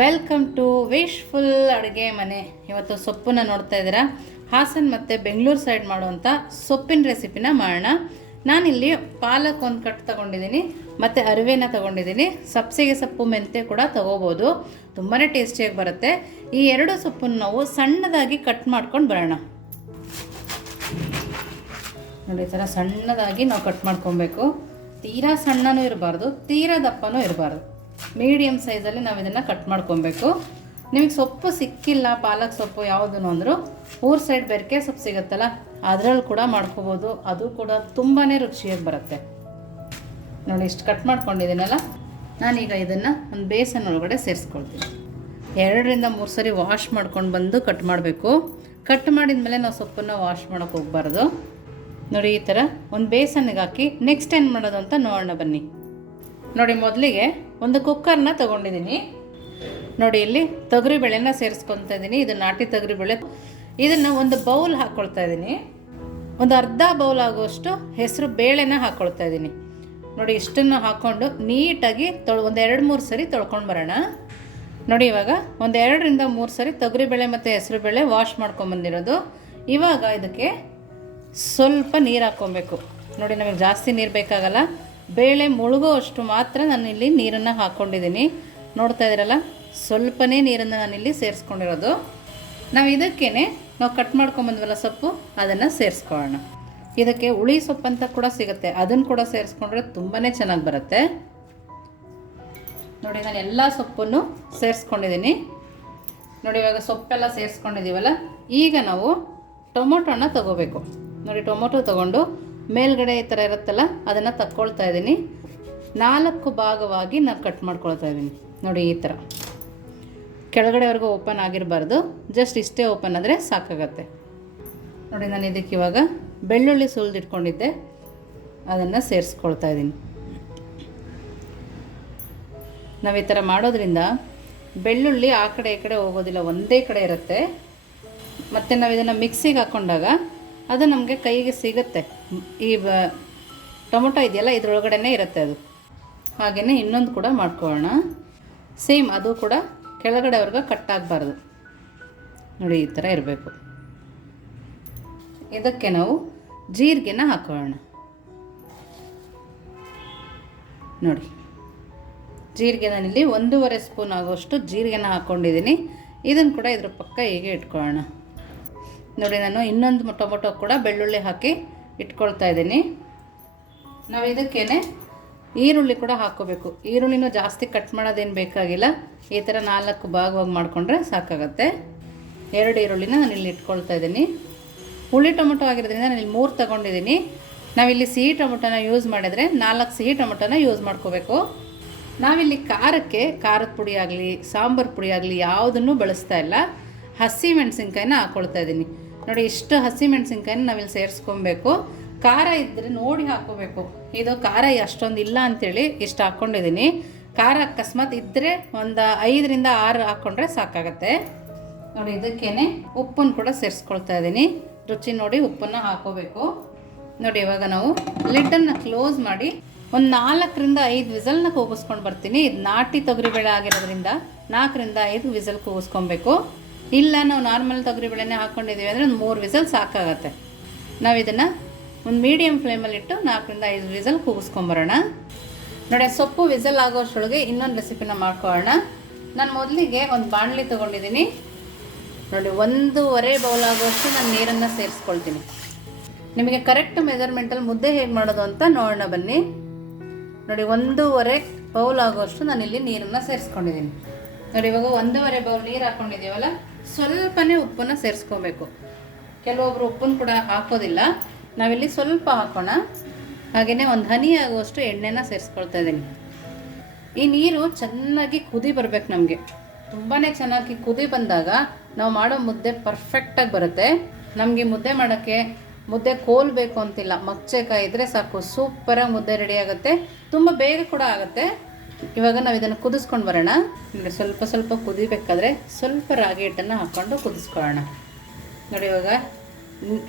Welcome to wishful ಅಡುಗೆ ಮನೆ. ಇವತ್ತು ಸೊಪ್ಪನ್ನ ನೋಡ್ತಾ ಇದ್ದೀರಾ? ಹಾಸನ್ ಮತ್ತು ಬೆಂಗಳೂರು ಸೈಡ್ ಮಾಡುವಂಥ ಸೊಪ್ಪಿನ ರೆಸಿಪಿನ ಮಾಡೋಣ. ನಾನಿಲ್ಲಿ ಪಾಲಕ್ ಒಂದು ಕಟ್ ತಗೊಂಡಿದ್ದೀನಿ, ಮತ್ತು ಅರಿವೆನ ತಗೊಂಡಿದ್ದೀನಿ. ಸಬ್ಸಿಗೆ ಸೊಪ್ಪು ಮೆಂತೆ ಕೂಡ ತಗೋಬೋದು. ತುಂಬಾ ಟೇಸ್ಟಿಯಾಗಿ ಬರುತ್ತೆ. ಈ ಎರಡು ಸೊಪ್ಪನ್ನು ನಾವು ಸಣ್ಣದಾಗಿ ಕಟ್ ಮಾಡ್ಕೊಂಡು ಬರೋಣ. ನೋಡಿ, ಈ ಥರ ಸಣ್ಣದಾಗಿ ನಾವು ಕಟ್ ಮಾಡ್ಕೊಬೇಕು. ತೀರಾ ಸಣ್ಣನೂ ಇರಬಾರ್ದು, ತೀರಾ ದಪ್ಪನೂ ಇರಬಾರ್ದು. ಮೀಡಿಯಮ್ ಸೈಜಲ್ಲಿ ನಾವು ಇದನ್ನು ಕಟ್ ಮಾಡ್ಕೊಬೇಕು. ನಿಮಗೆ ಸೊಪ್ಪು ಸಿಕ್ಕಿಲ್ಲ, ಪಾಲಕ್ ಸೊಪ್ಪು ಯಾವುದನ್ನು ಅಂದರೂ ಊರ್ ಸೈಡ್ ಬೆರಕೆ ಸೊಪ್ಪು ಸಿಗುತ್ತಲ್ಲ, ಅದರಲ್ಲಿ ಕೂಡ ಮಾಡ್ಕೋಬೋದು. ಅದು ಕೂಡ ತುಂಬಾ ರುಚಿಯಾಗಿ ಬರುತ್ತೆ. ನೋಡಿ, ಇಷ್ಟು ಕಟ್ ಮಾಡ್ಕೊಂಡಿದ್ದೀನಲ್ಲ? ನಾನೀಗ ಇದನ್ನು ಒಂದು ಬೇಸನ್ ಒಳಗಡೆ ಸೇರಿಸ್ಕೊಳ್ತೀನಿ. ಎರಡರಿಂದ ಮೂರು ಸರಿ ವಾಶ್ ಮಾಡ್ಕೊಂಡು ಬಂದು ಕಟ್ ಮಾಡಬೇಕು. ಕಟ್ ಮಾಡಿದ ಮೇಲೆ ನಾವು ಸೊಪ್ಪನ್ನು ವಾಶ್ ಮಾಡೋಕ್ಕೆ ಹೋಗ್ಬಾರ್ದು. ನೋಡಿ, ಈ ಥರ ಒಂದು ಬೇಸನ್ಗೆ ಹಾಕಿ ನೆಕ್ಸ್ಟ್ ಏನು ಮಾಡೋದು ಅಂತ ನೋಡೋಣ ಬನ್ನಿ. ನೋಡಿ, ಮೊದಲಿಗೆ ಒಂದು ಕುಕ್ಕರ್ನ ತಗೊಂಡಿದ್ದೀನಿ. ನೋಡಿ, ಇಲ್ಲಿ ತೊಗರಿ ಬೇಳೆನ ಸೇರಿಸ್ಕೊತಾ ಇದ್ದೀನಿ ಇದು ನಾಟಿ ತೊಗರಿ ಬೇಳೆ. ಇದನ್ನು ಒಂದು ಬೌಲ್ ಹಾಕ್ಕೊಳ್ತಾ ಇದ್ದೀನಿ ಒಂದು ಅರ್ಧ ಬೌಲ್ ಆಗುವಷ್ಟು ಹೆಸರು ಬೇಳೆನ ಹಾಕ್ಕೊಳ್ತಾ ಇದ್ದೀನಿ ನೋಡಿ, ಇಷ್ಟನ್ನು ಹಾಕ್ಕೊಂಡು ನೀಟಾಗಿ ತೊಳ್, ಒಂದು ಎರಡು ಮೂರು ಸರಿ ತೊಳ್ಕೊಂಡು ಬರೋಣ. ನೋಡಿ, ಇವಾಗ ಒಂದು ಎರಡರಿಂದ ಮೂರು ಸರಿ ತೊಗರಿಬೇಳೆ ಮತ್ತು ಹೆಸರು ಬೇಳೆ ವಾಶ್ ಮಾಡ್ಕೊಂಬಂದಿರೋದು ಇವಾಗ ಇದಕ್ಕೆ ಸ್ವಲ್ಪ ನೀರು ಹಾಕ್ಕೊಬೇಕು. ನೋಡಿ, ನಮಗೆ ಜಾಸ್ತಿ ನೀರು ಬೇಕಾಗಲ್ಲ. ಬೇಳೆ ಮುಳುಗೋ ಅಷ್ಟು ಮಾತ್ರ ನಾನು ಇಲ್ಲಿ ನೀರನ್ನು ಹಾಕ್ಕೊಂಡಿದ್ದೀನಿ ನೋಡ್ತಾ ಇದ್ದೀರಲ್ಲ? ಸ್ವಲ್ಪನೇ ನೀರನ್ನು ನಾನಿಲ್ಲಿ ಸೇರಿಸ್ಕೊಂಡಿರೋದು. ನಾವು ಇದಕ್ಕೇ ನಾವು ಕಟ್ ಮಾಡ್ಕೊಂಬಂದ್ವಲ್ಲ ಸೊಪ್ಪು? ಅದನ್ನು ಸೇರಿಸ್ಕೊಳ್ಳೋಣ. ಇದಕ್ಕೆ ಹುಳಿ ಸೊಪ್ಪು ಅಂತ ಕೂಡ ಸಿಗುತ್ತೆ. ಅದನ್ನು ಕೂಡ ಸೇರಿಸ್ಕೊಂಡ್ರೆ ತುಂಬಾ ಚೆನ್ನಾಗಿ ಬರುತ್ತೆ. ನೋಡಿ, ನಾನು ಎಲ್ಲ ಸೊಪ್ಪನ್ನು ಸೇರಿಸ್ಕೊಂಡಿದ್ದೀನಿ. ನೋಡಿ, ಇವಾಗ ಸೊಪ್ಪೆಲ್ಲ ಸೇರಿಸ್ಕೊಂಡಿದ್ದೀವಲ್ಲ? ಈಗ ನಾವು ಟೊಮೊಟೊನ ತಗೋಬೇಕು. ನೋಡಿ, ಟೊಮೊಟೊ ತಗೊಂಡು ಮೇಲ್ಗಡೆ ಈ ಥರ ಇರುತ್ತಲ್ಲ, ಅದನ್ನು ತಕ್ಕೊಳ್ತಾ ಇದ್ದೀನಿ. ನಾಲ್ಕು ಭಾಗವಾಗಿ ನಾನು ಕಟ್ ಮಾಡ್ಕೊಳ್ತಾ ಇದ್ದೀನಿ. ನೋಡಿ ಈ ಥರ ಕೆಳಗಡೆವರೆಗೂ ಓಪನ್ ಆಗಿರಬಾರ್ದು. ಜಸ್ಟ್ ಇಷ್ಟೇ ಓಪನ್ ಆದರೆ ಸಾಕಾಗತ್ತೆ. ನೋಡಿ ನಾನು ಇದಕ್ಕೆ ಇವಾಗ ಬೆಳ್ಳುಳ್ಳಿ ಸುಲಿದಿಟ್ಕೊಂಡಿದ್ದೆ ಅದನ್ನು ಸೇರಿಸ್ಕೊಳ್ತಾ ಇದ್ದೀನಿ. ನಾವು ಈ ಥರ ಮಾಡೋದ್ರಿಂದ ಬೆಳ್ಳುಳ್ಳಿ ಆ ಕಡೆ ಈ ಕಡೆ ಹೋಗೋದಿಲ್ಲ, ಒಂದೇ ಕಡೆ ಇರುತ್ತೆ. ಮತ್ತು ನಾವು ಇದನ್ನು ಮಿಕ್ಸಿಗೆ ಹಾಕ್ಕೊಂಡಾಗ ಅದು ನಮಗೆ ಕೈಗೆ ಸಿಗುತ್ತೆ. ಈ ಬ, ಟೊಮೊಟೊ ಇದೆಯಲ್ಲ, ಇದ್ರೊಳಗಡೆನೇ ಇರುತ್ತೆ ಅದು. ಹಾಗೆಯೇ ಇನ್ನೊಂದು ಕೂಡ ಮಾಡ್ಕೊಳ್ಳೋಣ. ಸೇಮ್ ಅದು ಕೂಡ ಕೆಳಗಡೆವರೆಗೂ ಕಟ್ ಆಗಬಾರ್ದು. ನೋಡಿ, ಈ ಥರ ಇರಬೇಕು. ಇದಕ್ಕೆ ನಾವು ಜೀರಿಗೆನ ಹಾಕೊಳ್ಳೋಣ. ನೋಡಿ ಜೀರಿಗೆ ನಾನಿಲ್ಲಿ ಒಂದೂವರೆ ಸ್ಪೂನ್ ಆಗೋಷ್ಟು ಜೀರಿಗೆನ ಹಾಕ್ಕೊಂಡಿದ್ದೀನಿ ಇದನ್ನು ಕೂಡ ಇದ್ರ ಪಕ್ಕ ಹೀಗೆ ಇಟ್ಕೊಳ್ಳೋಣ. ನೋಡಿ, ನಾನು ಇನ್ನೊಂದು ಟೊಮೊಟೊ ಕೂಡ ಬೆಳ್ಳುಳ್ಳಿ ಹಾಕಿ ಇಟ್ಕೊಳ್ತಾ ಇದ್ದೀನಿ. ನಾವು ಇದಕ್ಕೇನೆ ಈರುಳ್ಳಿ ಕೂಡ ಹಾಕ್ಕೋಬೇಕು. ಈರುಳ್ಳಿನೂ ಜಾಸ್ತಿ ಕಟ್ ಮಾಡೋದೇನು ಬೇಕಾಗಿಲ್ಲ. ಈ ಥರ ನಾಲ್ಕು ಭಾಗವಾಗಿ ಮಾಡಿಕೊಂಡ್ರೆ ಸಾಕಾಗತ್ತೆ. ಎರಡು ಈರುಳ್ಳಿನ ನಾನು ಇಲ್ಲಿ ಇಟ್ಕೊಳ್ತಾ ಇದ್ದೀನಿ. ಹುಳಿ ಟೊಮೊಟೊ ಆಗಿರೋದ್ರಿಂದ ನಾನು ಇಲ್ಲಿ ಮೂರು ತೊಗೊಂಡಿದ್ದೀನಿ. ನಾವಿಲ್ಲಿ ಸಿಹಿ ಟೊಮೊಟೊನ ಯೂಸ್ ಮಾಡಿದರೆ ನಾಲ್ಕು ಸಿಹಿ ಟೊಮೊಟೊನ ಯೂಸ್ ಮಾಡ್ಕೋಬೇಕು. ನಾವಿಲ್ಲಿ ಖಾರಕ್ಕೆ ಖಾರದ ಪುಡಿ ಆಗಲಿ, ಸಾಂಬಾರು ಪುಡಿ ಆಗಲಿ ಯಾವುದನ್ನು ಬಳಸ್ತಾ ಇಲ್ಲ. ಹಸಿ ಮೆಣಸಿನ್ಕಾಯಿನ ಹಾಕ್ಕೊಳ್ತಾ ಇದ್ದೀನಿ. ನೋಡಿ, ಇಷ್ಟು ಹಸಿ ಮೆಣಸಿನ್ಕಾಯಿನ ನಾವಿಲ್ಲಿ ಸೇರಿಸ್ಕೊಬೇಕು. ಖಾರ ಇದ್ದರೆ ನೋಡಿ ಹಾಕ್ಕೋಬೇಕು ಇದು ಖಾರ ಅಷ್ಟೊಂದು ಇಲ್ಲ ಅಂತೇಳಿ ಇಷ್ಟು ಹಾಕ್ಕೊಂಡಿದ್ದೀನಿ. ಖಾರ ಅಕಸ್ಮಾತ್ ಇದ್ದರೆ ಒಂದು ಐದರಿಂದ ಆರು ಹಾಕ್ಕೊಂಡ್ರೆ ಸಾಕಾಗತ್ತೆ. ನೋಡಿ, ಇದಕ್ಕೇನೆ ಉಪ್ಪನ್ನು ಕೂಡ ಸೇರಿಸ್ಕೊಳ್ತಾ ಇದ್ದೀನಿ. ರುಚಿ ನೋಡಿ ಉಪ್ಪನ್ನು ಹಾಕೋಬೇಕು. ನೋಡಿ, ಇವಾಗ ನಾವು ಲಿಡ್ಡನ್ನು ಕ್ಲೋಸ್ ಮಾಡಿ ಒಂದು ನಾಲ್ಕರಿಂದ ಐದು ವಿಸಲ್ನ ಕೂಗಿಸ್ಕೊಂಡು ಬರ್ತೀನಿ. ಇದು ನಾಟಿ ತೊಗರಿಬೇಳೆ ಆಗಿರೋದ್ರಿಂದ ನಾಲ್ಕರಿಂದ ಐದು ವಿಸಲ್ ಕೂಗಿಸ್ಕೊಬೇಕು. ಇಲ್ಲ, ನಾವು ನಾರ್ಮಲ್ ತೊಗರಿಬೇಳೆನೇ ಹಾಕ್ಕೊಂಡಿದ್ದೀವಿ ಅಂದರೆ ಒಂದು ಮೂರು ವಿಸಲ್ ಸಾಕಾಗತ್ತೆ. ನಾವು ಇದನ್ನು ಒಂದು ಮೀಡಿಯಮ್ ಫ್ಲೇಮಲ್ಲಿಟ್ಟು ನಾಲ್ಕರಿಂದ ಐದು ವಿಸಲ್ ಕೂಗಿಸ್ಕೊಂಬರೋಣ. ನೋಡಿ ಸೊಪ್ಪು ವಿಸಲ್ ಆಗೋಷ್ಟೊಳಗೆ ಇನ್ನೊಂದು ರೆಸಿಪಿನ ಮಾಡ್ಕೊಳ್ಳೋಣ. ನಾನು ಮೊದಲಿಗೆ ಒಂದು ಬಾಣಲಿ ತೊಗೊಂಡಿದ್ದೀನಿ. ನೋಡಿ, ಒಂದೂವರೆ ಬೌಲ್ ಆಗುವಷ್ಟು ನಾನು ನೀರನ್ನು ಸೇರಿಸ್ಕೊಳ್ತೀನಿ. ನಿಮಗೆ ಕರೆಕ್ಟ್ ಮೆಜರ್ಮೆಂಟಲ್ಲಿ ಮುದ್ದೆ ಹೇಗೆ ಮಾಡೋದು ಅಂತ ನೋಡೋಣ ಬನ್ನಿ. ನೋಡಿ, ಒಂದೂವರೆ ಬೌಲ್ ಆಗೋವಷ್ಟು ನಾನು ಇಲ್ಲಿ ನೀರನ್ನು ಸೇರಿಸ್ಕೊಂಡಿದ್ದೀನಿ. ನೋಡಿ, ಇವಾಗ ಒಂದೂವರೆ ಬೌಲ್ ನೀರು ಹಾಕ್ಕೊಂಡಿದ್ದೀವಲ್ಲ ಸ್ವಲ್ಪನೇ ಉಪ್ಪನ್ನು ಸೇರಿಸ್ಕೋಬೇಕು. ಕೆಲವೊಬ್ಬರು ಉಪ್ಪನ್ನು ಕೂಡ ಹಾಕೋದಿಲ್ಲ. ನಾವಿಲ್ಲಿ ಸ್ವಲ್ಪ ಹಾಕೋಣ. ಹಾಗೆಯೇ ಒಂದು ಹನಿ ಆಗುವಷ್ಟು ಎಣ್ಣೆನ ಸೇರಿಸ್ಕೊಳ್ತಾ ಇದ್ದೀನಿ. ಈ ನೀರು ಚೆನ್ನಾಗಿ ಕುದಿ ಬರಬೇಕು ನಮಗೆ. ತುಂಬಾ ಚೆನ್ನಾಗಿ ಕುದಿ ಬಂದಾಗ ನಾವು ಮಾಡೋ ಮುದ್ದೆ ಪರ್ಫೆಕ್ಟಾಗಿ ಬರುತ್ತೆ. ನಮಗೆ ಮುದ್ದೆ ಮಾಡೋಕ್ಕೆ ಮುದ್ದೆ ಕೋಲ್ ಬೇಕು ಅಂತಿಲ್ಲ. ಮಚ್ಚೆಕಾಯಿ ಇದ್ದರೆ ಸಾಕು. ಸೂಪರಾಗಿ ಮುದ್ದೆ ರೆಡಿ ಆಗುತ್ತೆ. ತುಂಬ ಬೇಗ ಕೂಡ ಆಗುತ್ತೆ. ಇವಾಗ ನಾವು ಇದನ್ನು ಕುದಿಸ್ಕೊಂಡು ಬರೋಣ. ನೋಡಿ ಸ್ವಲ್ಪ ಸ್ವಲ್ಪ ಕುದಿಬೇಕಾದ್ರೆ ಸ್ವಲ್ಪ ರಾಗಿ ಹಿಟ್ಟನ್ನು ಹಾಕ್ಕೊಂಡು ಕುದಿಸ್ಕೊಳ್ಳೋಣ. ನೋಡಿ ಇವಾಗ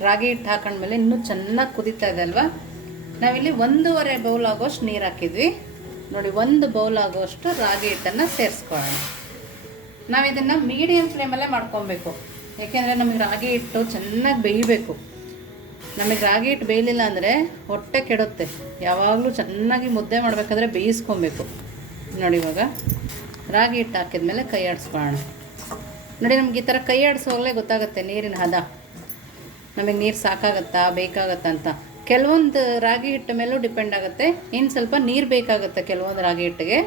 ರಾಗಿ ಹಿಟ್ಟು ಹಾಕೊಂಡ್ಮೇಲೆ ಇನ್ನೂ ಚೆನ್ನಾಗಿ ಕುದೀತಾ ಇದೆ ಅಲ್ವಾ? ನಾವಿಲ್ಲಿ ಒಂದೂವರೆ ಬೌಲ್ ಆಗೋಷ್ಟು ನೀರು ಹಾಕಿದ್ವಿ. ನೋಡಿ, ಒಂದು ಬೌಲ್ ಆಗೋಷ್ಟು ರಾಗಿ ಹಿಟ್ಟನ್ನು ಸೇರಿಸ್ಕೊಳ್ಳೋಣ. ನಾವು ಇದನ್ನು ಮೀಡಿಯಮ್ ಫ್ಲೇಮಲ್ಲೇ ಮಾಡ್ಕೊಬೇಕು. ಏಕೆಂದರೆ ನಮಗೆ ರಾಗಿ ಹಿಟ್ಟು ಚೆನ್ನಾಗಿ ಬೇಯಬೇಕು. ನಮಗೆ ರಾಗಿ ಹಿಟ್ಟು ಬೇಯಲಿಲ್ಲ ಅಂದರೆ ಹೊಟ್ಟೆ ಕೆಡುತ್ತೆ. ಯಾವಾಗಲೂ ಚೆನ್ನಾಗಿ ಮುದ್ದೆ ಮಾಡಬೇಕಾದ್ರೆ ಬೇಯಿಸ್ಕೊಬೇಕು. ನೋಡಿ ಇವಾಗ. ರಾಗಿ ಹಿಟ್ಟು ಹಾಕಿದ್ಮೇಲೆ ಕೈ ಆಡಿಸ್ಕೊಳ್ಳೋಣ ನೋಡಿ ನಮ್ಗೆ ಈ ಥರ ಕೈ ಆಡಿಸೋವಾಗಲೇ ಗೊತ್ತಾಗುತ್ತೆ ನೀರಿನ ಹದ. ನಮಗೆ ನೀರು ಸಾಕಾಗತ್ತಾ, ಬೇಕಾಗತ್ತಾ ಅಂತ. ಕೆಲವೊಂದು ರಾಗಿ ಹಿಟ್ಟು ಮೇಲೂ ಡಿಪೆಂಡ್ ಆಗುತ್ತೆ. ಇನ್ನು ಸ್ವಲ್ಪ ನೀರು ಬೇಕಾಗುತ್ತೆ ಕೆಲವೊಂದು ರಾಗಿ ಹಿಟ್ಟಿಗೆ.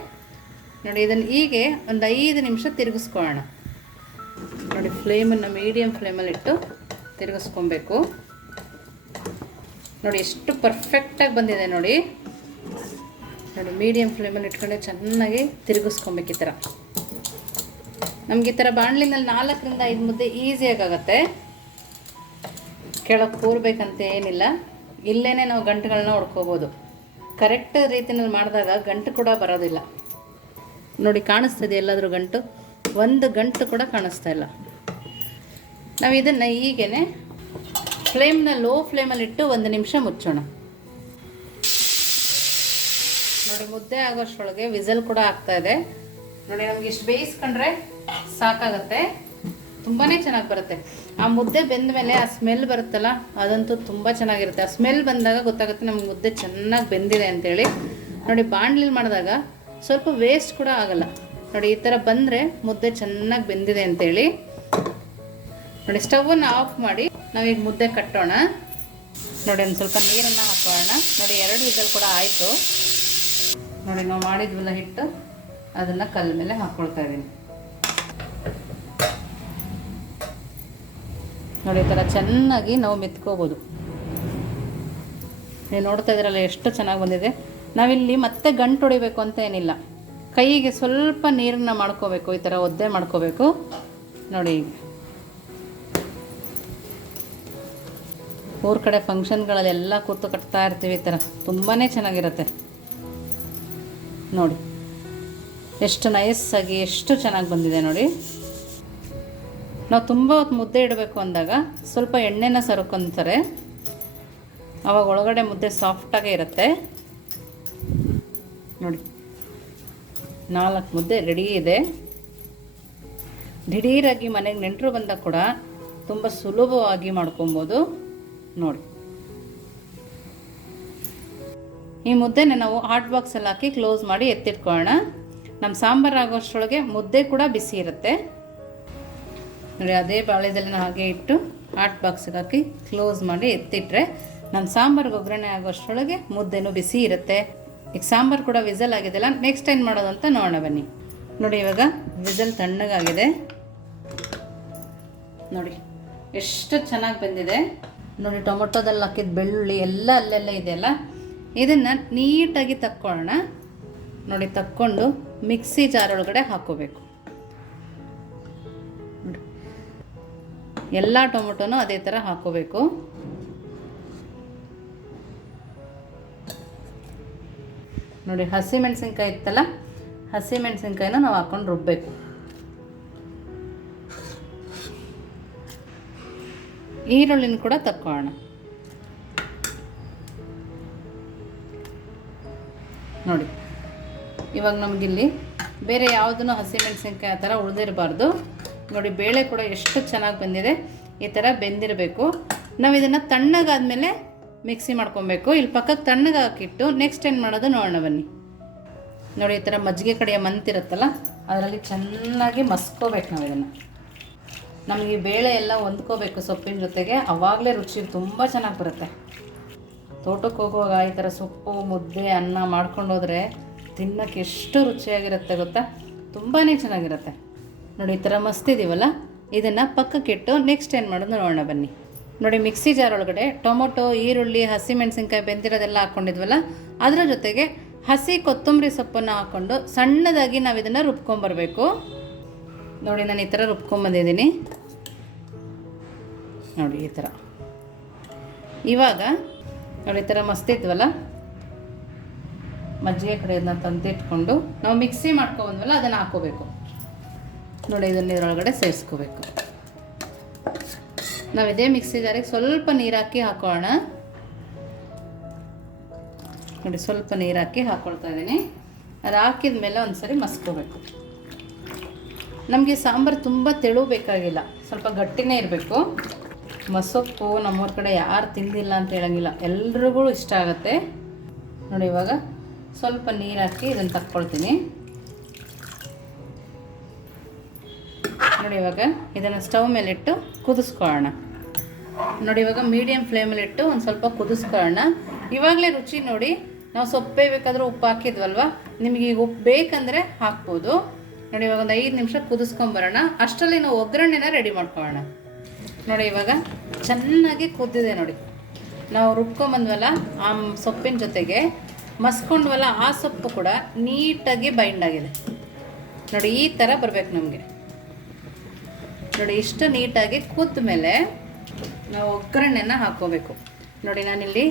ನೋಡಿ ಇದನ್ನು ಹೀಗೆ ಒಂದು ಐದು ನಿಮಿಷ ತಿರುಗಿಸ್ಕೊಳ್ಳೋಣ. ನೋಡಿ ಫ್ಲೇಮನ್ನು ಮೀಡಿಯಮ್ ಫ್ಲೇಮಲ್ಲಿ ಇಟ್ಟು ತಿರುಗಿಸ್ಕೊಬೇಕು. ನೋಡಿ ಎಷ್ಟು ಪರ್ಫೆಕ್ಟಾಗಿ ಬಂದಿದೆ ನೋಡಿ. ನೋಡಿ ಮೀಡಿಯಮ್ ಫ್ಲೇಮಲ್ಲಿ ಇಟ್ಕೊಂಡೆ ಚೆನ್ನಾಗಿ ತಿರುಗಿಸ್ಕೊಬೇಕು ಈ ಥರ ನಮ್ಗೆ ಈ ಥರ ಬಾಣಲಿನಲ್ಲಿ ನಾಲ್ಕರಿಂದ ಐದು ಮುದ್ದೆ ಈಸಿಯಾಗತ್ತೆ ಕೆಳಗೆ ಕೂರ್ಬೇಕಂತ ಏನಿಲ್ಲ. ಇಲ್ಲೇ ನಾವು ಗಂಟುಗಳನ್ನ ಹೊಡ್ಕೋಬೋದು. ಕರೆಕ್ಟ್ ರೀತಿಯಲ್ಲಿ ಮಾಡಿದಾಗ ಗಂಟು ಕೂಡ ಬರೋದಿಲ್ಲ. ನೋಡಿ ಕಾಣಿಸ್ತದೆ ಎಲ್ಲಾದರೂ ಗಂಟು? ಒಂದು ಗಂಟು ಕೂಡ ಕಾಣಿಸ್ತಾ ಇಲ್ಲ. ನಾವು ಇದನ್ನು ಹೀಗೇ ಫ್ಲೇಮ್ನ ಲೋ ಫ್ಲೇಮಲ್ಲಿಟ್ಟು ಒಂದು ನಿಮಿಷ ಮುಚ್ಚೋಣ. ನೋಡಿ, ಮುದ್ದೆ ಆಗೋಷ್ಟೊಳಗೆ ವಿಸಲ್ ಕೂಡ ಆಗ್ತಾ ಇದೆ. ನೋಡಿ, ನಮ್ಗೆ ಇಷ್ಟು ಬೇಯಿಸ್ಕೊಂಡ್ರೆ ಸಾಕಾಗತ್ತೆ. ತುಂಬಾ ಚೆನ್ನಾಗಿ ಬರುತ್ತೆ. ಆ ಮುದ್ದೆ ಬೆಂದ ಮೇಲೆ ಆ ಸ್ಮೆಲ್ ಬರುತ್ತಲ್ಲ, ಅದಂತೂ ತುಂಬ ಚೆನ್ನಾಗಿರುತ್ತೆ. ಆ ಸ್ಮೆಲ್ ಬಂದಾಗ ಗೊತ್ತಾಗುತ್ತೆ ನಮ್ಗೆ ಮುದ್ದೆ ಚೆನ್ನಾಗಿ ಬೆಂದಿದೆ ಅಂತೇಳಿ. ನೋಡಿ, ಬಾಣಲಿಲಿ ಮಾಡಿದಾಗ ಸ್ವಲ್ಪ ವೇಸ್ಟ್ ಕೂಡ ಆಗಲ್ಲ. ನೋಡಿ, ಈ ಥರ ಬಂದರೆ ಮುದ್ದೆ ಚೆನ್ನಾಗಿ ಬೆಂದಿದೆ ಅಂತೇಳಿ. ನೋಡಿ ಸ್ಟವನ್ನು ಆಫ್ ಮಾಡಿ ನಾವೀಗ ಮುದ್ದೆ ಕಟ್ಟೋಣ. ನೋಡಿ, ಒಂದು ಸ್ವಲ್ಪ ನೀರನ್ನು ಹಾಕೋಣ. ನೋಡಿ, ಎರಡು ವಿಸಲ್ ಕೂಡ ಆಯಿತು. ನೋಡಿ, ನಾವು ಮಾಡಿದ್ವಲ್ಲ ಹಿಟ್ಟು, ಅದನ್ನು ಕಲ್ಲ ಮೇಲೆ ಹಾಕ್ಕೊಳ್ತಾ ಇದ್ದೀನಿ ನೋಡಿ, ಈ ಥರ ಚೆನ್ನಾಗಿ ನಾವು ಮೆತ್ಕೋಬೋದು. ನೀವು ನೋಡ್ತಾ ಇದ್ದೀರಲ್ಲ, ಎಷ್ಟು ಚೆನ್ನಾಗಿ ಬಂದಿದೆ. ನಾವಿಲ್ಲಿ ಮತ್ತೆ ಗಂಟು ಹೊಡಿಬೇಕು ಅಂತ ಏನಿಲ್ಲ. ಕೈಗೆ ಸ್ವಲ್ಪ ನೀರನ್ನ ಮಾಡ್ಕೋಬೇಕು, ಈ ಥರ ಒದ್ದೆ ಮಾಡ್ಕೋಬೇಕು. ನೋಡಿ, ಊರ ಕಡೆ ಫಂಕ್ಷನ್ಗಳಲ್ಲೆಲ್ಲ ಕೂತು ಕಟ್ತಾ ಇರ್ತೀವಿ ಈ ಥರ ತುಂಬಾ ಚೆನ್ನಾಗಿರುತ್ತೆ. ನೋಡಿ. ಎಷ್ಟು ನೈಸಾಗಿ ಎಷ್ಟು ಚೆನ್ನಾಗಿ ಬಂದಿದೆ ನೋಡಿ. ನಾವು ತುಂಬ ಹೊತ್ತು ಮುದ್ದೆ ಇಡಬೇಕು ಅಂದಾಗ ಸ್ವಲ್ಪ ಎಣ್ಣೆನ ಸರ್ಕೊಂತಾರೆ. ಆವಾಗ ಒಳಗಡೆ ಮುದ್ದೆ ಸಾಫ್ಟಾಗೇ ಇರುತ್ತೆ. ನೋಡಿ. ನಾಲ್ಕು ಮುದ್ದೆ ರೆಡಿ ಇದೆ. ದಿಢೀರಾಗಿ ಮನೆಗೆ ನೆಂಟರು ಬಂದಾಗ ಕೂಡ ತುಂಬ ಸುಲಭವಾಗಿ ಮಾಡ್ಕೊಬೋದು. ನೋಡಿ. ಈ ಮುದ್ದೆನ ನಾವು ಹಾಟ್ ಬಾಕ್ಸಲ್ಲಿ ಹಾಕಿ ಕ್ಲೋಸ್ ಮಾಡಿ ಎತ್ತಿಟ್ಕೊಳ್ಳೋಣ. ನಮ್ಮ ಸಾಂಬಾರು ಆಗೋಷ್ಟರೊಳಗೆ ಮುದ್ದೆ ಕೂಡ ಬಿಸಿ ಇರುತ್ತೆ. ನೋಡಿ, ಅದೇ ಬಾಳೆದಲ್ಲಿ ಹಾಗೆ ಇಟ್ಟು ಹಾಟ್ ಬಾಕ್ಸಿಗೆ ಹಾಕಿ ಕ್ಲೋಸ್ ಮಾಡಿ ಎತ್ತಿಟ್ರೆ ನಮ್ಮ ಸಾಂಬಾರ್ಗೆ ಒಗ್ಗರಣೆ ಆಗೋಷ್ಟರೊಳಗೆ ಮುದ್ದೆನೂ ಬಿಸಿ ಇರುತ್ತೆ. ಈಗ ಸಾಂಬಾರು ಕೂಡ ವಿಸಲ್ ಆಗಿದೆಲ್ಲ ನೆಕ್ಸ್ಟ್ ಏನು ಮಾಡೋದು ಅಂತ ನೋಡೋಣ ಬನ್ನಿ. ನೋಡಿ, ಇವಾಗ ವಿಸಲ್ ತಣ್ಣಗಾಗಿದೆ. ನೋಡಿ, ಎಷ್ಟು ಚೆನ್ನಾಗಿ ಬಂದಿದೆ. ನೋಡಿ, ಟೊಮೊಟೊದಲ್ಲಿ ಹಾಕಿದ ಬೆಳ್ಳುಳ್ಳಿ ಎಲ್ಲ ಅಲ್ಲೆಲ್ಲ ಇದೆಯಲ್ಲ? ಇದನ್ನು ನೀಟಾಗಿ ತಕ್ಕೊಳ್ಳೋಣ ನೋಡಿ, ತಕ್ಕೊಂಡು ಮಿಕ್ಸಿ ಜಾರ್ ಒಳಗಡೆ ಹಾಕೋಬೇಕು ಎಲ್ಲ ಟೊಮೊಟೊನೂ ಅದೇ ಥರ ಹಾಕೋಬೇಕು. ನೋಡಿ ಹಸಿ ಮೆಣಸಿನ್ಕಾಯಿ ಇತ್ತಲ್ಲ ಹಸಿ ಮೆಣಸಿನ್ಕಾಯಿನ ನಾವು ಹಾಕೊಂಡು ರುಬ್ಬಬೇಕು ಈರುಳ್ಳಿನ ಕೂಡ ತಕ್ಕೊಳ್ಳೋಣ ನೋಡಿ. ಇವಾಗ ನಮಗಿಲ್ಲಿ ಬೇರೆ ಯಾವುದನ್ನು ಹಸಿಮೆಣಸಿನ್ಕಾಯಿ ಆ ಥರ ಉಳಿದಿರಬಾರ್ದು. ನೋಡಿ, ಬೇಳೆ ಕೂಡ ಎಷ್ಟು ಚೆನ್ನಾಗಿ ಬಂದಿದೆ. ಈ ಥರ ಬೆಂದಿರಬೇಕು. ನಾವು ಇದನ್ನು ತಣ್ಣಗಾದಮೇಲೆ ಮಿಕ್ಸಿ ಮಾಡ್ಕೊಬೇಕು. ಇಲ್ಲಿ ಪಕ್ಕಕ್ಕೆ ತಣ್ಣಗೆ ಹಾಕಿಟ್ಟು ನೆಕ್ಸ್ಟ್ ಏನು ಮಾಡೋದು ನೋಡೋಣ ಬನ್ನಿ. ನೋಡಿ, ಈ ಥರ ಮಜ್ಜಿಗೆ ಕಡೆಯ ಮಂತಿರುತ್ತಲ್ಲ ಅದರಲ್ಲಿ ಚೆನ್ನಾಗಿ ಮಸ್ಕೋಬೇಕು ನಾವು ಇದನ್ನು. ನಮಗೆ ಬೇಳೆ ಎಲ್ಲ ಹೊಂದ್ಕೋಬೇಕು ಸೊಪ್ಪಿನ ಜೊತೆಗೆ. ಆವಾಗಲೇ ರುಚಿ ತುಂಬ ಚೆನ್ನಾಗಿ ಬರುತ್ತೆ. ತೋಟಕ್ಕೆ ಹೋಗುವಾಗ ಈ ಥರ ಸೊಪ್ಪು, ಮುದ್ದೆ, ಅನ್ನ ಮಾಡ್ಕೊಂಡೋದ್ರೆ ತಿನ್ನೋಕ್ಕೆ ಎಷ್ಟು ರುಚಿಯಾಗಿರುತ್ತೆ ಗೊತ್ತಾ? ತುಂಬಾ ಚೆನ್ನಾಗಿರುತ್ತೆ. ನೋಡಿ, ಈ ಥರ ಮಸ್ತಿದ್ದೀವಲ್ಲ ಇದನ್ನು ಪಕ್ಕಕ್ಕಿಟ್ಟು ನೆಕ್ಸ್ಟ್ ಏನು ಮಾಡೋದು ನೋಡೋಣ ಬನ್ನಿ. ನೋಡಿ, ಮಿಕ್ಸಿ ಜಾರ್ ಒಳಗಡೆ ಟೊಮೊಟೊ, ಈರುಳ್ಳಿ ಹಸಿಮೆಣಸಿನ್ಕಾಯಿ ಬೆಂದಿರೋದೆಲ್ಲ ಹಾಕ್ಕೊಂಡಿದ್ವಲ್ಲ ಅದರ ಜೊತೆಗೆ ಹಸಿ ಕೊತ್ತಂಬರಿ ಸೊಪ್ಪನ್ನು ಹಾಕ್ಕೊಂಡು ಸಣ್ಣದಾಗಿ ನಾವು ಇದನ್ನು ರುಬ್ಕೊಂಬರ್ಬೇಕು. ನೋಡಿ, ನಾನು ಈ ಥರ ರುಬ್ಕೊಂಬಂದಿದ್ದೀನಿ. ನೋಡಿ, ಈ ಥರ. ಇವಾಗ ನೋಡಿ, ಈ ಥರ ಮಸ್ತ್ ಮಜ್ಜಿಗೆ ಮಜ್ಜಿಗೆ ಅದನ್ನ ತಂದಿಟ್ಕೊಂಡು ನಾವು ಮಿಕ್ಸಿ ಮಾಡ್ಕೊಬಂದ್ವಲ್ಲ ಅದನ್ನು ಹಾಕೋಬೇಕು. ನೋಡಿ, ಇದನ್ನ ಇದರೊಳಗಡೆ ಸೇರಿಸ್ಕೋಬೇಕು. ನಾವು ಇದೇ ಮಿಕ್ಸಿ ಜಾರಿಗೆ ಸ್ವಲ್ಪ ನೀರು ಹಾಕಿ ಹಾಕೋಣ. ನೋಡಿ, ಸ್ವಲ್ಪ ನೀರು ಹಾಕಿ ಇದ್ದೀನಿ. ಅದು ಹಾಕಿದ ಮೇಲೆ ಒಂದ್ಸರಿ ಮಸ್ಕೋಬೇಕು. ನಮಗೆ ಸಾಂಬಾರು ತುಂಬ ತೆಳು ಬೇಕಾಗಿಲ್ಲ, ಸ್ವಲ್ಪ ಗಟ್ಟಿನೇ ಇರಬೇಕು. ಮಸೊಪ್ಪು ನಮ್ಮೂರ ಕಡೆ ಯಾರು ತಿಂದಿಲ್ಲ ಅಂತ ಹೇಳಂಗಿಲ್ಲ. ಎಲ್ರಿಗೂ ಇಷ್ಟ ಆಗುತ್ತೆ. ನೋಡಿ ಇವಾಗ ಸ್ವಲ್ಪ ನೀರು ಹಾಕಿ ಇದನ್ನು ತಕ್ಕೊಳ್ತೀನಿ. ನೋಡಿ ಇವಾಗ ಇದನ್ನು ಸ್ಟವ್ ಮೇಲಿಟ್ಟು ಕುದಿಸ್ಕೊಳ್ಳೋಣ. ನೋಡಿ ಇವಾಗ ಮೀಡಿಯಮ್ ಫ್ಲೇಮಲ್ಲಿಟ್ಟು ಒಂದು ಸ್ವಲ್ಪ ಕುದಿಸ್ಕೊಳ್ಳೋಣ. ಇವಾಗಲೇ ರುಚಿ ನೋಡಿ, ನಾವು ಸೊಪ್ಪೇ ಬೇಕಾದರೂ ಉಪ್ಪು ಹಾಕಿದ್ವಲ್ವ? ನಿಮಗೆ ಈಗ ಉಪ್ಪು ಬೇಕಂದರೆ ಹಾಕ್ಬೋದು. ನೋಡಿ ಇವಾಗ ಒಂದು ಐದು ನಿಮಿಷ ಕುದಿಸ್ಕೊಂಬರೋಣ. ಅಷ್ಟರಲ್ಲಿ ನಾವು ಒಗ್ಗರಣೆನ ರೆಡಿ ಮಾಡ್ಕೊಳ್ಳೋಣ. ನೋಡಿ ಇವಾಗ ಚೆನ್ನಾಗಿ ಕುದ್ದಿದೆ ನೋಡಿ. ನಾವು ರುಬ್ಕೊಂಬಂದ್ವಲ್ಲ ಆ ಸೊಪ್ಪಿನ ಜೊತೆಗೆ ಮಸ್ಕೊಂಡ್ವಲ್ಲ ಆ ಸೊಪ್ಪು ಕೂಡ ನೀಟಾಗಿ ಬೈಂಡ್ ಆಗಿದೆ. ನೋಡಿ ಈ ಥರ ಬರಬೇಕು ನಮಗೆ. ನೋಡಿ ಇಷ್ಟು ನೀಟಾಗಿ ಕುದ್ದ ಮೇಲೆ ನಾವು ಒಗ್ಗರಣೆನ ಹಾಕ್ಕೋಬೇಕು. ನೋಡಿ ನಾನಿಲ್ಲಿ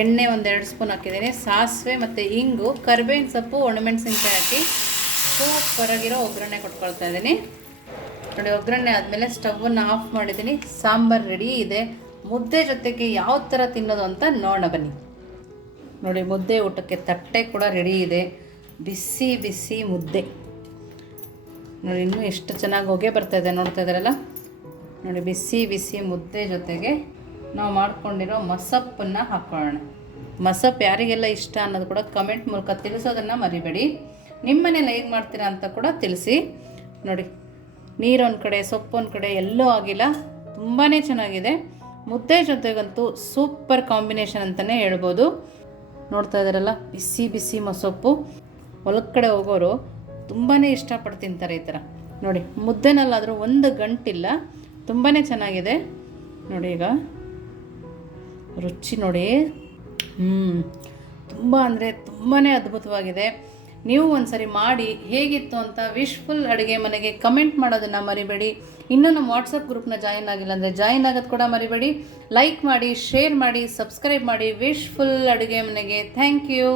ಎಣ್ಣೆ ಒಂದೆರಡು ಸ್ಪೂನ್ ಹಾಕಿದ್ದೀನಿ. ಸಾಸಿವೆ ಮತ್ತು ಇಂಗು, ಕರ್ಬೇವಿನ ಸೊಪ್ಪು, ಒಣಮೆಣಸಿನ್ಕಾಯಿ ಹಾಕಿ ಸೂಪರಾಗಿರೋ ಒಗ್ಗರಣೆ ಕೊಟ್ಕೊಳ್ತಾ ಇದ್ದೀನಿ. ನೋಡಿ, ಒಗ್ಗರಣೆ ಆದಮೇಲೆ ಸ್ಟವನ್ನು ಆಫ್ ಮಾಡಿದ್ದೀನಿ. ಸಾಂಬಾರು ರೆಡಿ ಇದೆ. ಮುದ್ದೆ ಜೊತೆಗೆ ಯಾವ ಥರ ತಿನ್ನೋದು ಅಂತ ನೋಡೋಣ ಬನ್ನಿ. ನೋಡಿ, ಮುದ್ದೆ ಊಟಕ್ಕೆ ತಟ್ಟೆ ಕೂಡ ರೆಡಿ ಇದೆ. ಬಿಸಿ ಬಿಸಿ ಮುದ್ದೆ. ನೋಡಿ, ಇನ್ನೂ ಎಷ್ಟು ಚೆನ್ನಾಗಿ ಹೋಗೇ ಬರ್ತಾ ಇದೆ ನೋಡ್ತಾ ಇದ್ದಾರಲ್ಲ? ನೋಡಿ, ಬಿಸಿ ಬಿಸಿ ಮುದ್ದೆ ಜೊತೆಗೆ ನಾವು ಮಾಡ್ಕೊಂಡಿರೋ ಮಸಪ್ಪನ್ನು ಹಾಕ್ಕೊಳ್ಳೋಣ ಮಸಪ್ ಯಾರಿಗೆಲ್ಲ ಇಷ್ಟ ಅನ್ನೋದು ಕೂಡ ಕಮೆಂಟ್ ಮೂಲಕ ತಿಳಿಸೋದನ್ನು ಮರಿಬೇಡಿ. ನಿಮ್ಮನೇಲಿ ಹೇಗೆ ಮಾಡ್ತೀರಾ ಅಂತ ಕೂಡ ತಿಳಿಸಿ. ನೋಡಿ ನೀರೊಂದು ಕಡೆ, ಸೊಪ್ಪೊಂದು ಕಡೆ ಎಲ್ಲೂ ಆಗಿಲ್ಲ. ತುಂಬಾ ಚೆನ್ನಾಗಿದೆ. ಮುದ್ದೆ ಜೊತೆಗಂತೂ ಸೂಪರ್ ಕಾಂಬಿನೇಷನ್ ಅಂತಲೇ ಹೇಳ್ಬೋದು. ನೋಡ್ತಾ ಇದ್ದಾರಲ್ಲ, ಬಿಸಿ ಬಿಸಿ ಮೊಸೊಪ್ಪು. ಹೊಲದ ಕಡೆ ಹೋಗೋರು ತುಂಬಾ ಇಷ್ಟಪಟ್ಟು ತಿಂತಾರೆ ಈ ಥರ. ನೋಡಿ, ಮುದ್ದೆನಲ್ಲಾದರೂ ಒಂದು ಗಂಟಿಲ್ಲ. ತುಂಬಾ ಚೆನ್ನಾಗಿದೆ. ನೋಡಿ ಈಗ. ರುಚಿ ನೋಡಿ. ಹ್ಞೂ ತುಂಬ ಅಂದರೆ ತುಂಬಾ ಅದ್ಭುತವಾಗಿದೆ. ನೀವು ಒಂದ್ಸರಿ ಮಾಡಿ ಹೇಗಿತ್ತು ಅಂತ ವಿಶ್ಫುಲ್ ಅಡುಗೆ ಮನೆಗೆ ಕಮೆಂಟ್ ಮಾಡೋದನ್ನು ಮರಿಬೇಡಿ. ಇನ್ನೂ ನಮ್ಮ ವಾಟ್ಸಪ್ ಗ್ರೂಪ್ನ ಜಾಯಿನ್ ಆಗಿಲ್ಲ ಅಂದರೆ ಜಾಯಿನ್ ಆಗೋದು ಕೂಡ ಮರಿಬೇಡಿ. ಲೈಕ್ ಮಾಡಿ ಶೇರ್ ಮಾಡಿ ಸಬ್ಸ್ಕ್ರೈಬ್ ಮಾಡಿ. ವಿಶ್ಫುಲ್ ಅಡುಗೆ ಮನೆಗೆ. Thank you